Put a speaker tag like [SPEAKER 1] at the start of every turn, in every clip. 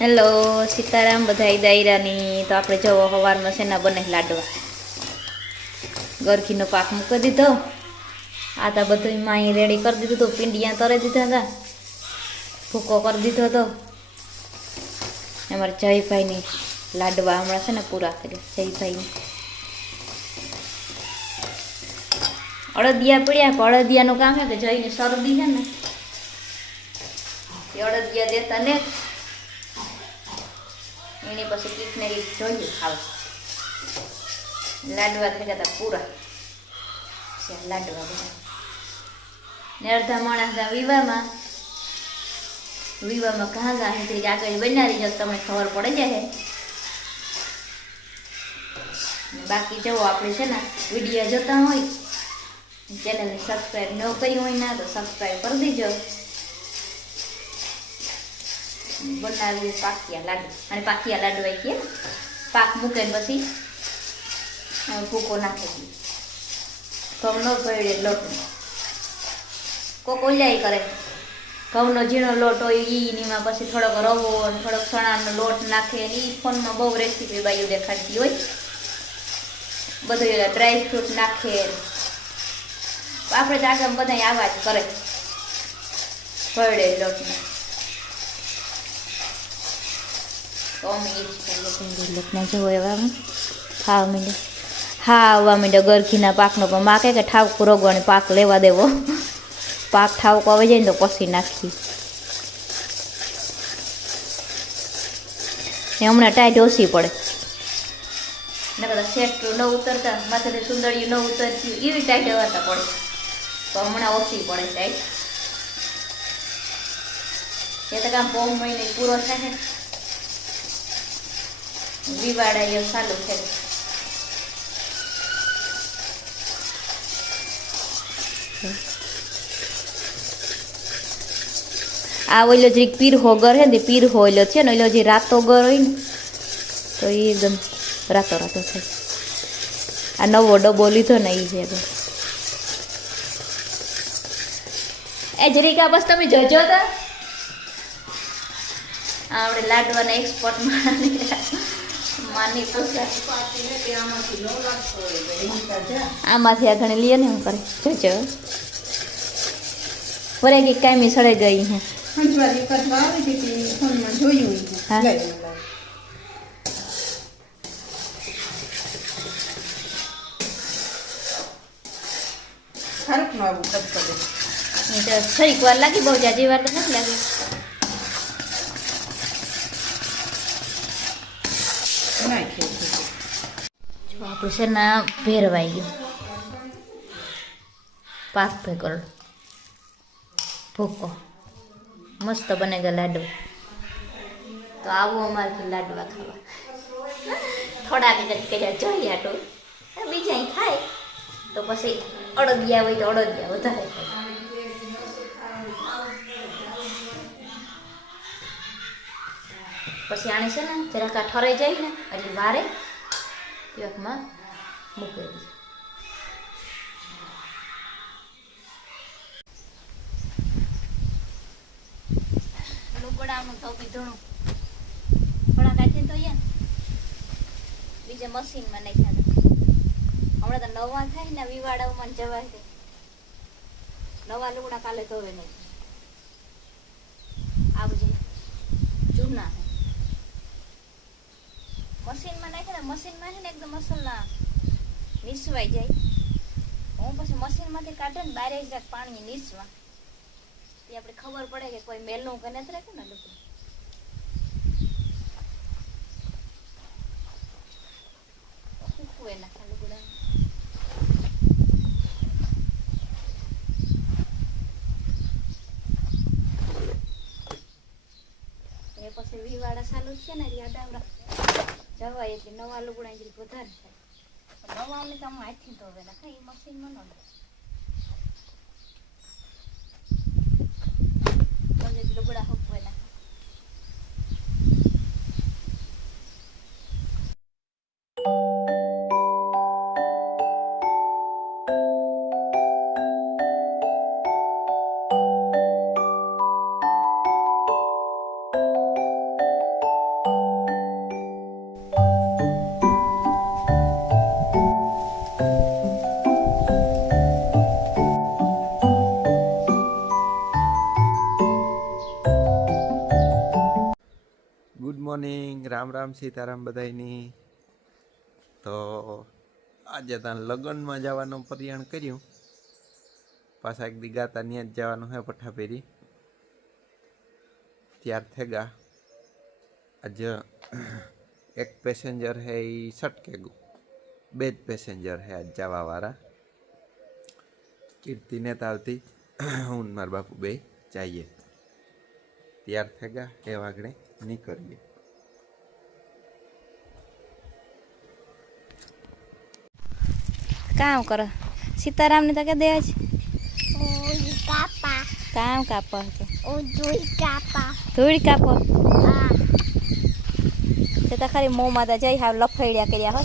[SPEAKER 1] Hello, Sitaram બધા દાયરાની. તો આપણે જવો સવારમાં છે ને બને લાડવા. ગરખીનો પાક મૂકી દીધો. આ તો બધું માઈ રેડી કરી દીધું હતું. પીંડિયા તરે દીધા હતા. ભૂકો કરી દીધો હતો. અમારે જયભાઈની લાડવા હમણાં છે ને પૂરા કર્યા. જયભાઈની અડદિયા પડ્યા, પણ અડદિયાનું કામ છે કે જઈને શરદી છે ને. અડદિયા દેતા ને. એની પછી કીક ને કીક જોઈએ ખાવા લાડવા થઈ ગયા હતા પૂરા. છે, લાડવા બધા ને અડધા માણસ હતા વિવાહમાં. વિવાહમાં ઘા ઘા અહીંથી આગળ બનાવી જો તમને ખબર પડી જાય ને બાકી જવો આપણે છે ને વીડિયો જોતા હોય, ચેનલને સબસ્ક્રાઈબ ન કરી હોય ના તો સબસ્ક્રાઈબ કરી દેજો. બનાવીએ પાકિયા લાડુ. અને પાકિયા લાડુ આવી પાક મૂકે પછી ભૂકો નાખી દઈએ. ઘઉં ન ભેળે લોટનો કોક ઓલ્યાય કરે. ઘઉંનો ઝીણો લોટ હોય એનીમાં પછી થોડોક રવો થોડોક ચણાનો લોટ નાખે ઈ ફોનમાં બહુ રેસીપી બાયું દેખાડતી હોય. બધું ડ્રાય ફ્રૂટ નાખે. આપણે તો આગળ બધા આવા જ કરે. ભરડે લોટને તો અમે એ જ કરીએ ભીંડી લોટને જવો એવા ખાવા માંડે હા આવવા માંડે ગરખીના પાકનો પણ માં કે ઠાવકું રોગવાની પાક લેવા દેવો. પાક ઠાવકો આવે જાય ને તો પછી નાખી ને હમણાં ટાઈટ ઓછી પડે. ને બધા શેઠું ન ઉતરતા માથેથી સુંદરિયું ન ઉતરતી એવી ટાઈટ હવાતા પડે. તો હમણાં ઓછી પડે ટાઈટ એ તો કામ પોમ મહિને પૂરો થાય વિવાડા એ ચાલુ છે. આ ઓઈલો જે પીર હોગર હે ને પીર હોઈલો છે ને ઓઈલો જે રાતો ગર હોય ને તો એ એકદમ રાતો રાતો થાય. આ નવો ડબ્બો લીધો ને એ છે. એ જરીકા બસ તમે જજો તો. આપણે લાડવાના એક્સપોર્ટ પૂછા આમાંથી આ ઘણી લઈએ ને હું કરે. જજો વરે કે કાયમી સડે ગઈ હે.
[SPEAKER 2] પંચવાદી કરવા આવી હતી તે ફોનમાં જોયું
[SPEAKER 1] હા.
[SPEAKER 2] લઈ આવ્યા. ખારું આવું કદકડે
[SPEAKER 1] એ તો થોડીક વાર લાગી બહુ જાજી વાર તો નથી લાગી
[SPEAKER 2] નાખ્યું છે.
[SPEAKER 1] જો આપણું છે ને ભેરવાઈ ગયું. પાક ભેગો ભૂકો. મસ્ત બને ગયા લાડુ. તો આવો અમારે લાડવા ખાવા. થોડાક જ કર્યા જોઈએ આટલું બીજા ખાય. તો પછી અડદિયા હોય તો અડદિયા વધારે પછી આને છે ને જરાક ઠરાઈ જાય ને, એટલે વારે ત્યાંમાં મૂકી દઈએ લુગડાનું તો બીજા મશીનમાં નાખ્યા હમણાં તો નવા થાય ને વિવાડાઓમાં જવાય છે નવા લુગડા કાલે ધોવે નહીં આવજે જૂના મશીનમાં નાખે ને મશીનમાં છે ને એકદમ મસાલા નીસવાઈ જાય. હું પછી મશીનમાંથી કાઢે ને બારે જરાક પાણી નીસવા. એ આપણે ખબર પડે કે કોઈ મેલનું કે નથી રાખ્યું ને લોકો સૂકવે નાખે લુગડા પછી વીવાળા ચાલુ છે ને એટલે અડાવડા જવાય એટલે નવા લુગડા જરીક વધારે થાય. નવા અમને તો આમ હાથથી ધોવે નાખે એ મશીનમાં ન ધોવે લુગડા હુકવે નાખે
[SPEAKER 3] રામ રામ સીતારામ બધાની તો આજે ત્યાં લગ્નમાં જવાનું પર્યાણ કર્યું. પાછા એક દી ગાતા ત્યાં જ જવાનું હે પઠ્ઠાપેરી ત્યાર થેગા. આજે એક પેસેન્જર હે એ સટકે ગયું બે જ પેસેન્જર હે આજ જવાવાળા. કીર્તિ નેતા આવતી હું મારા બાપુ બે જઈએ તૈયાર થેગા, એ વાગણે નીકળીએ.
[SPEAKER 1] કામ કરો? સીતારામને તો કે દે છે.
[SPEAKER 4] કાપા.
[SPEAKER 1] કામ કાપો ઓ
[SPEAKER 4] Oi, કાપા.
[SPEAKER 1] ધૂળ કાપો.
[SPEAKER 4] હા.
[SPEAKER 1] તે તો ખરી મો તો જઈ હાવ લફડ્યા કર્યા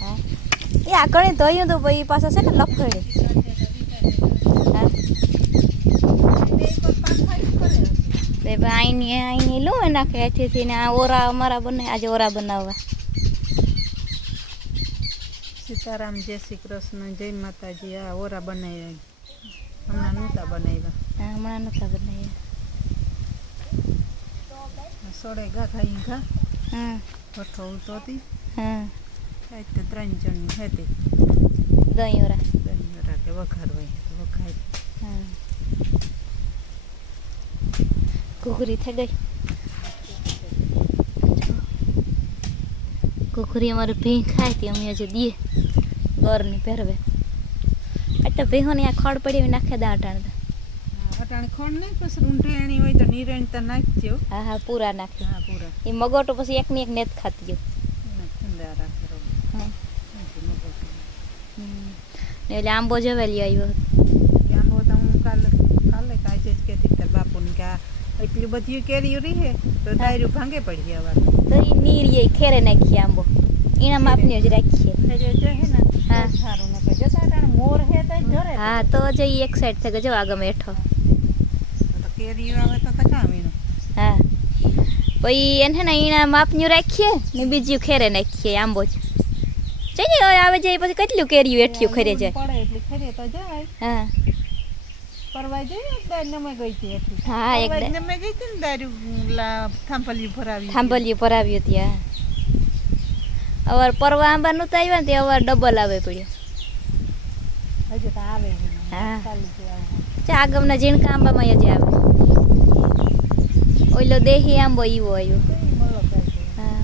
[SPEAKER 1] હા. એ આગળ ધોયું તો ભાઈ પાછા છે ને લફડે હા આઈની આઈની લો નાખે હેઠીથી ને આ ઓરા અમારા બને આજે ઓરા બનાવવા.
[SPEAKER 2] સીતારામ જય શ્રી કૃષ્ણ જય માતાજી. આ ઓરા બનાવ્યા. હમણાં નહોતા બનાવ્યા.
[SPEAKER 1] હા હમણાં નહોતા બનાવ્યા.
[SPEAKER 2] સોળે ઘા ખાઈ ઘા
[SPEAKER 1] હા.
[SPEAKER 2] ભઠ્ઠો ઉતોતી
[SPEAKER 1] હા.
[SPEAKER 2] આજ તો ત્રણ જણની હતી.
[SPEAKER 1] દહીં ઓરા
[SPEAKER 2] ત્રણ રાતે વઘાર હોય તો વઘાર.
[SPEAKER 1] હા. કુકરી થઈ ગઈ કુકરી અમારે ભીં ખાય હતી અમે હજી દઈએ ઘરની પહેરવે એટલે ભીહોની આ ખડ પડી હોય નાખે દા અટાણ દા
[SPEAKER 2] અટાણે ખોણ નહીં પછી રૂંઢેણી હોય તો નિરણ તો નાખજો
[SPEAKER 1] હા હા પૂરા નાખે.
[SPEAKER 2] હા પૂરા.
[SPEAKER 1] એ મગોટો પછી એકની એક નેત ખાતી ગયો
[SPEAKER 2] ના,
[SPEAKER 1] એટલે આંબો જવેલી આવ્યો
[SPEAKER 2] આંબો તો હું કાલે કાલે કાંઈ જ કહેતી તાર બાપુને કે આ એટલી બધી કેરીઓ રહી હે તો દાયરું ભાંગે પડી આવા
[SPEAKER 1] તો એ નીરીએ ખેરે નાખીએ આંબો. એના માપની જ રાખીએ.
[SPEAKER 2] ફેરે જો હે ને
[SPEAKER 1] હા.
[SPEAKER 2] તો સારું નકર જતા અટાણે મોર હે તો જરે
[SPEAKER 1] હા તો જઈ એક સાઈડ થઈ ગયો. આગળ હેઠો
[SPEAKER 2] તો કેરીઓ આવે તો તો કામ એનું
[SPEAKER 1] હા. પછી એને ને એના માપનું રાખીએ ને બીજું ખેરે નાખીએ આંબો જ. જઈને હવે આવે જાય પછી કેટલું કેરીયું એઠિયું ખરે જાય?
[SPEAKER 2] પડે એટલે ખરે તો જાય.
[SPEAKER 1] હા.
[SPEAKER 2] પરવાય જઈએ દારી ગઈ હતી એટલી
[SPEAKER 1] હા, એક
[SPEAKER 2] પરવાય ગઈ હતી ને દારૂ લા ભરાવી
[SPEAKER 1] થાંભલિયું પર આવ્યું ત્યાં અવાર પરવા આંબા નહોતા આવ્યા ને તે અવાર ડબલ આવે પડ્યો.
[SPEAKER 2] હજુ તો આવે
[SPEAKER 1] હા.
[SPEAKER 2] ચાલુ છે આવું.
[SPEAKER 1] ચા આગમના ઝીણકા આંબામાં હજી આવે. ઓઈલો દેહી આંબો ઈવો આવ્યો. હા.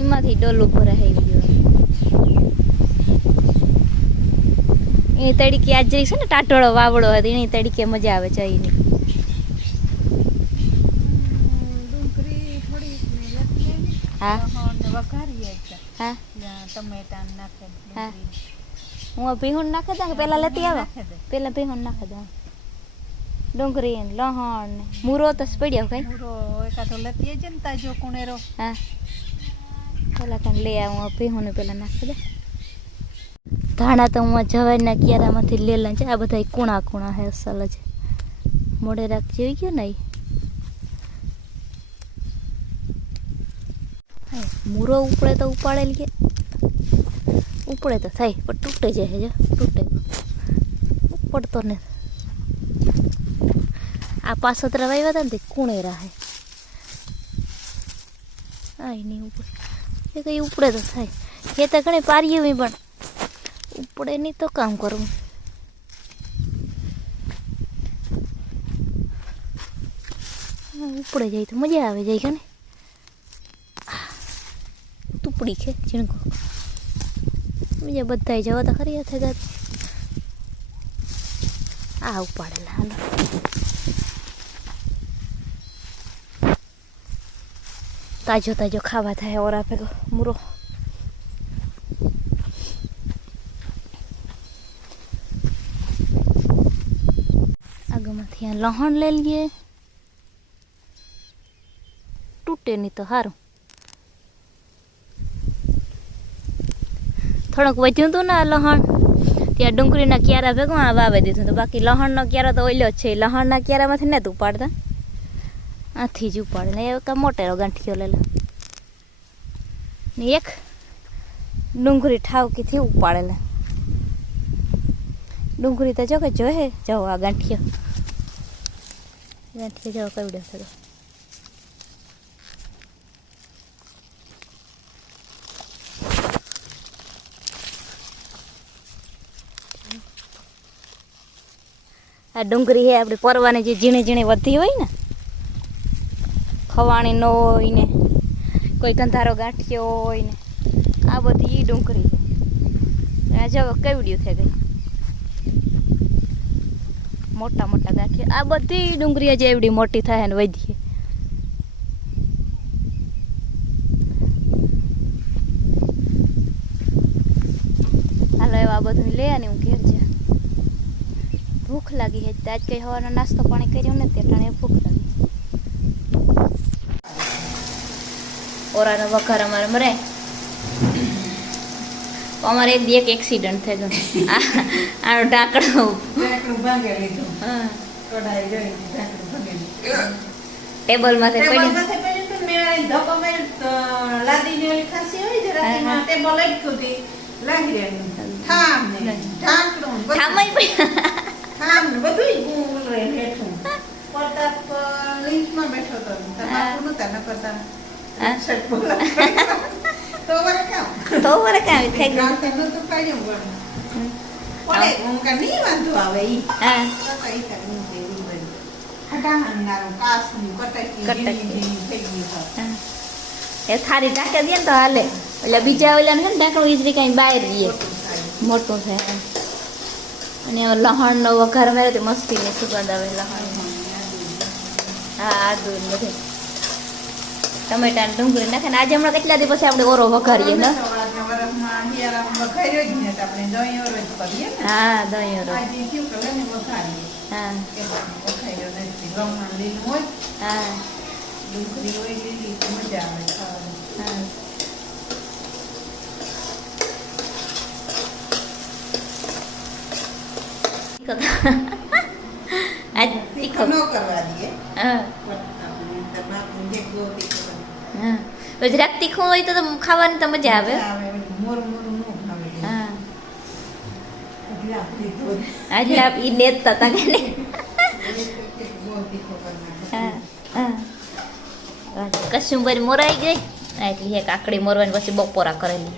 [SPEAKER 1] એમાંથી ડોલું ભરાઈ ગયું. એની તડીકે આજ જઈ છે ને ટાટોળો વાવડો હતો એની તડીકે મજા આવે છે એની હા. હા. હા. હું ભીહું નાખી દઉં કે પહેલાં લેતી આવો? પેલા ભીહું નાખી દઉં ડુંગળી ને લહણ ને મૂરો તો પડ્યો કઈ
[SPEAKER 2] પૂરો એકાદો લતીએ છે ને તાજો કુણેરો.
[SPEAKER 1] હા. પેલા કાંઈ લઈ આવું ભીહું ને પેલા નાખી દે. ધાણા તો હું આ જવારના કિયારામાંથી લેલા છે આ બધા કુણા કુણા હે અસલ છે મોડે રાખ જેવી ગયો ને મૂરો ઉપડે તો ઉપાડેલ કે? ઉપડે તો થાય, પણ તૂટે જાય જો, તૂટે. ઉપડતો ને. આ પાસોતરા વાવ્યા હતા ને તે કુણે રાહે આ નહીં ઉપર એ કઈ ઉપડે તો થાય. એ તો ઘણી પારી પણ. ઉપડે નહીં તો કામ કરવું ઉપડે જાય તો મજા આવે જાય કે ને ટુપડી છે ઝીણકો બીજા બધાય જવા તો ખરી હાથે ગાત આ ઉપાડેલા હાલો તાજો તાજો ખાવા થાય ઓરા ભેગો મૂરો આગળમાંથી આ લહણ લઈ લઈએ તૂટે નહીં તો સારું થોડોક વધ્યું હતું ને આ લહણ ત્યાં ડુંગળીના ક્યારા ભેગું વાવી દીધું હતું બાકી લહણનો ક્યારો તો ઓઈલો જ છે લહણના ક્યારામાંથી નથી ઉપાડતા આથી જ ઉપાડે ને એક મોટેરો ગાંઠિયો લેલા ને એક ડુંગળી ઠાવકીથી ઉપાડેલા ડુંગળી તો જો કે જોહે જો આ ગાંઠિયો ત્યાંથી જવા કવડ્યો થયો આ ડુંગળી હે આપણે પરવાની જે ઝીણી ઝીણી વધી હોય ને ખવાણી ન હોય ને કોઈ કંધારો ગાંઠિયો હોય ને આ બધી ડુંગળી છે આ જો કેવડ્યું થઈ ગઈ મોટા મોટા ગાંઠિયા. આ બધી ડુંગળી જે એવડી મોટી થાય ને વધીએ. હાલો એવા બધું લે અને હું ઘેર જા ભૂખ લાગી છે આજ કઈ હવાનો નાસ્તો પાણી કર્યો ને તે ટાણે ભૂખ લાગી. ઓરાનો વઘાર અમારે મરે. અમારે એક એક એક્સિડન્ટ થયો. આ- આનો ઢાંકણો
[SPEAKER 2] ટેબલ માથે લીંચમાં બેઠો હતો. તો વરક આવે
[SPEAKER 1] તો થઈ ગયું
[SPEAKER 2] કાઢ્યું પડે હું નહીં વાંધો આવે ઈ
[SPEAKER 1] હા
[SPEAKER 2] કાંઈ.
[SPEAKER 1] હા. એ થારી ઢાંકે દે ને તો હાલે એટલે બીજા ઓલા ને ઢાંકણું ઈજરી કાંઈ બહાર રહીએ. મોટું છે. અને લહણનો વઘાર મેળે મસ્તી ને સુગંધ આવે લહણ હા આદુ ને બધું ટમેટા ને ડુંગળી નાખે ને આજે હમણાં કેટલા દિવસ આપણે ઓરો વઘારીએ ને
[SPEAKER 2] સવારના વરસમાં હિયારામાં વઘાર્યો જ ને તો આપણે દહીં ઓરો જ કરીએ ને.
[SPEAKER 1] હા દહીં ઓરો
[SPEAKER 2] આજે થયું કે લઈને વઘારીએ.
[SPEAKER 1] હા
[SPEAKER 2] કે વઘાર્યો નથી. ગમણ લીલું હોય,
[SPEAKER 1] હા
[SPEAKER 2] ડુંગળી હોય લીલી તો મજા આવે ખાવાની.
[SPEAKER 1] હા આજ તીખો
[SPEAKER 2] તીખો ન કરવા દઈએ.
[SPEAKER 1] હા હા. તો જરાક તીખું હોય તો ખાવાની તો મજા આવે. આજે આપ ઈ નેતા તા કે મોરાઈ ગઈ. એટલે કાકડી મોરવાની પછી બપોરા કરેલી.